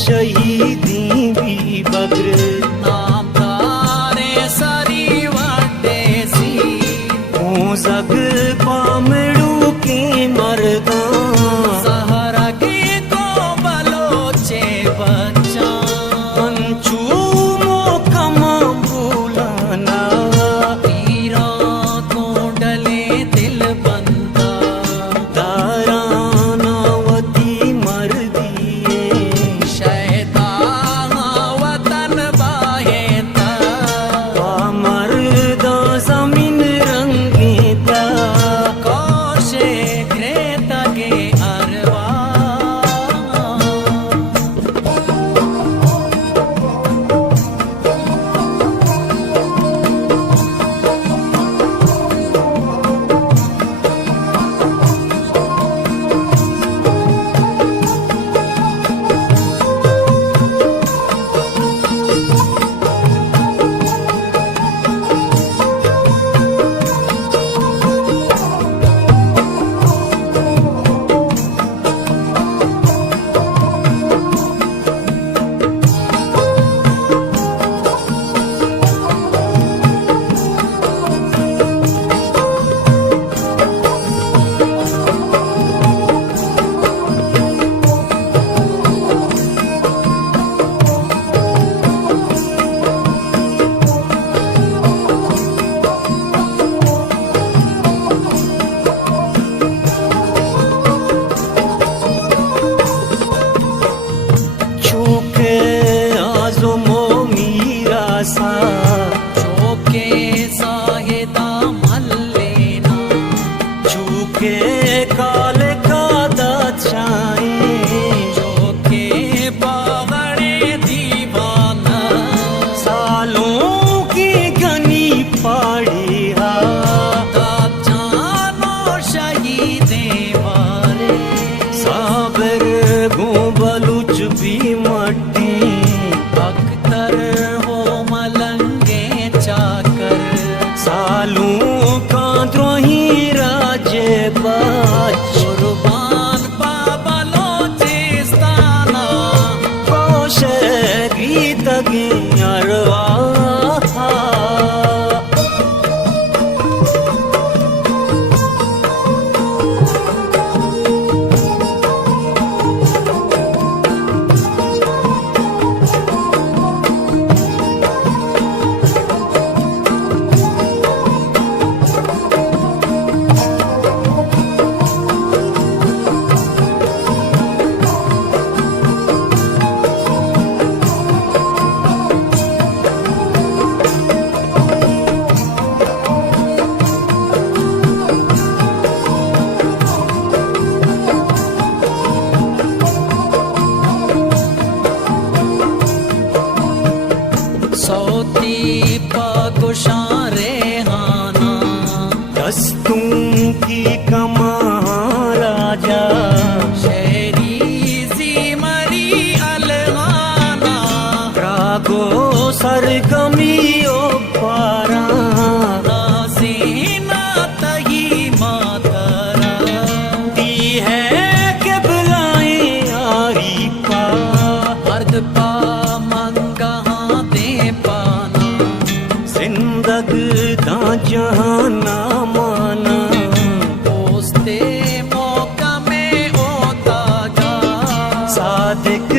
शहीदी भी बग्र नामदारे सरी वडेसी जग पामड़ू के मरदा सहरा के को बलोचे बच्चा पंचू मोकमा भूलाना तीरा तो डले दिल बंदा दारानावती मर दिए शैतान वतन बाहेता मरदा जमीन रंगीता कोशे ग्रेता के अरवा छूके आज़मो मीरा सा चौके साहिदा मल्लेना छूके काले का दाछाई चौके बागड़े दीवाना सालों की घनी पहाड़ी हा जानो शहीदे वारे साबर बलुच भी मट्टी अख्तर हो मलंगे चाकर सालों का द्रोही राजे बाज कुर्बान बाबलोचिस्ताना कोशे गीत अरवा सौती पागुशारे हाना दस्तों की कमा राजा शेरी मरी अलगाना रागो सरगमी ओ पारा नाज़ीना तही मातरा दी है के बुलाए आरी पा मर्द पा मंगा दे पाना जिंदग दा जहाना माना दोस्ते मौका में होता जा सादिक